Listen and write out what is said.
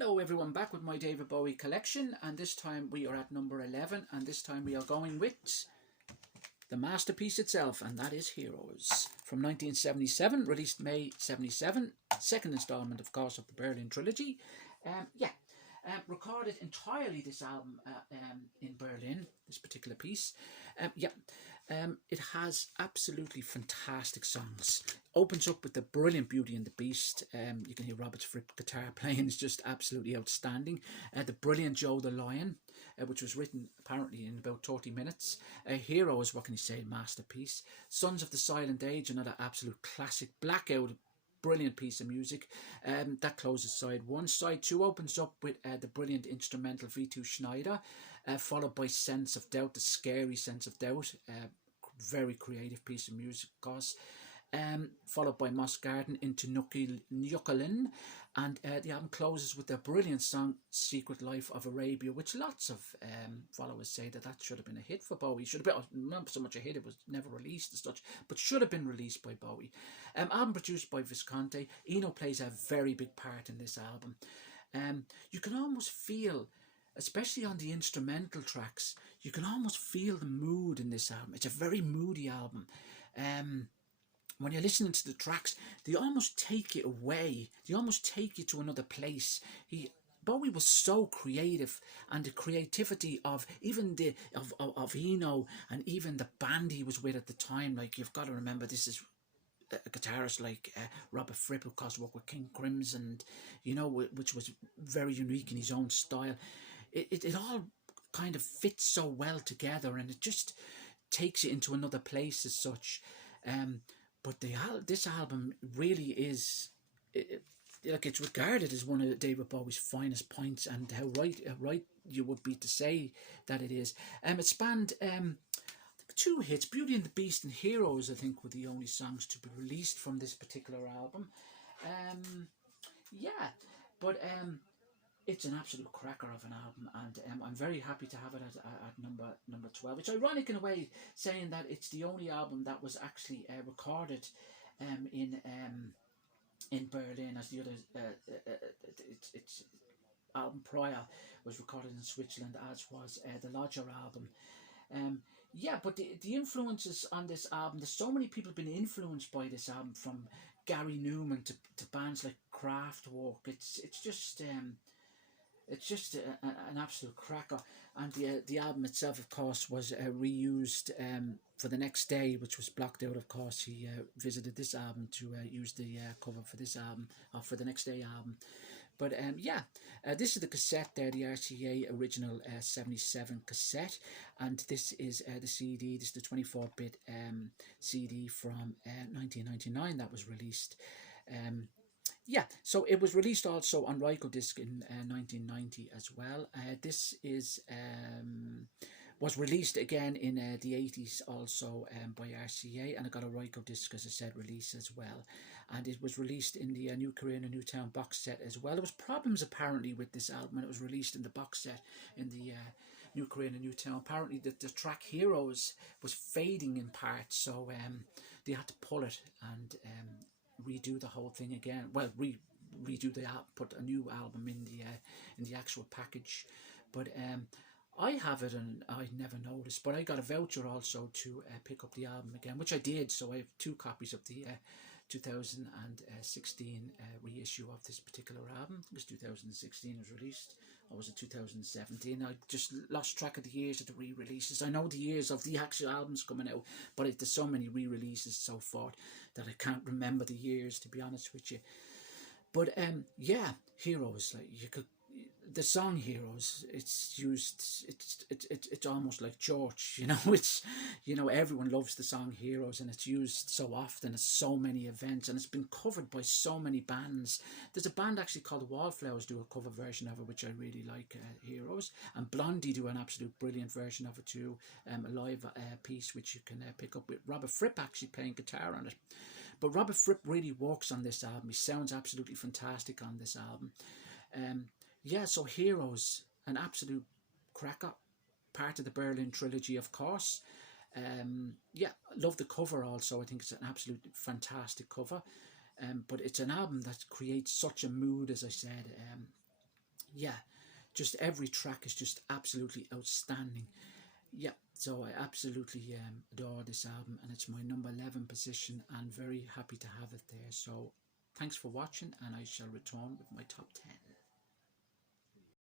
Hello everyone, back with my David Bowie collection, and this time we are at number 11, and this time we are going with the masterpiece itself, and that is Heroes from 1977, released May 77, second installment of course of the Berlin trilogy. Recorded entirely this album in Berlin, this particular piece. It has absolutely fantastic songs. Opens up with the brilliant Beauty and the Beast. You can hear Robert Fripp guitar playing, is just absolutely outstanding. The brilliant Joe the Lion, which was written apparently in about 30 minutes. Heroes, what can you say, masterpiece. Sons of the Silent Age, another absolute classic. Blackout, brilliant piece of music. That closes side one. Side two opens up with the brilliant instrumental V2 Schneider, followed by Sense of Doubt, the scary Sense of Doubt. Very creative piece of music, of course. Followed by Moss Garden into Nuckalin, and the album closes with the brilliant song Secret Life of Arabia, which lots of followers say that should have been a hit for Bowie. Should have been, not so much a hit, it was never released as such, but should have been released by Bowie. Album produced by Visconti. Eno plays a very big part in this album. You can almost feel, especially on the instrumental tracks, you can almost feel the mood in this album. It's a very moody album. When you're listening to the tracks, they almost take you away. They almost take you to another place. Bowie was so creative, and the creativity of even of Eno and even the band he was with at the time. Like, you've got to remember, this is a guitarist like Robert Fripp, who of course worked with King Crimson, which was very unique in his own style. It all kind of fits so well together, and it just takes you into another place as such. But this album really is, it's regarded as one of David Bowie's finest points, and how right you would be to say that it is. It spanned two hits, Beauty and the Beast and Heroes, I think, were the only songs to be released from this particular album. It's an absolute cracker of an album, and I'm very happy to have it at number 12. It's ironic in a way, saying that it's the only album that was actually recorded in Berlin, as the other its album prior was recorded in Switzerland, as was the Lodger album. But the influences on this album, there's so many people been influenced by this album, from Gary Newman to bands like Kraftwerk. It's just an absolute cracker, and the album itself, of course, was reused for the next day, which was blocked out. Of course, he visited this album to use the cover for this album, or for the next day album. But this is the cassette there, the RCA original 77 cassette, and this is the CD. This is the 24-bit CD from 1999 that was released. So it was released also on Rykodisc in 1990 as well. This was released again in the 80s also by RCA, and it got a Rykodisc, as I said, release as well. And it was released in the New Korea and a New Town box set as well. There was problems apparently with this album when it was released in the box set in the New Korea and a New Town. Apparently the track Heroes was fading in parts, so they had to pull it and redo the whole thing again. Well, redo the album, put a new album in the actual package. But I have it, and I never noticed. But I got a voucher also to pick up the album again, which I did. So I have 2 copies of the 2016 reissue of this particular album. It was 2016 it was released, or was it 2017? I just lost track of the years of the re-releases. I know the years of the actual albums coming out, but there's so many re-releases so forth that I can't remember the years, to be honest with you. But Heroes, like, you could, the song Heroes, it's used, it's almost like church, it's, everyone loves the song Heroes, and it's used so often at so many events, and it's been covered by so many bands. There's a band actually called the Wallflowers do a cover version of it, which I really like, Heroes, and Blondie do an absolute brilliant version of it too, a live piece which you can pick up with Robert Fripp actually playing guitar on it. But Robert Fripp really works on this album. He sounds absolutely fantastic on this album. So Heroes, an absolute cracker, part of the Berlin trilogy, of course. Love the cover also. I think it's an absolute fantastic cover. But it's an album that creates such a mood, as I said. yeah, just every track is just absolutely outstanding. Yeah, so I absolutely adore this album, and it's my number 11 position, and very happy to have it there. So thanks for watching, and I shall return with my top 10.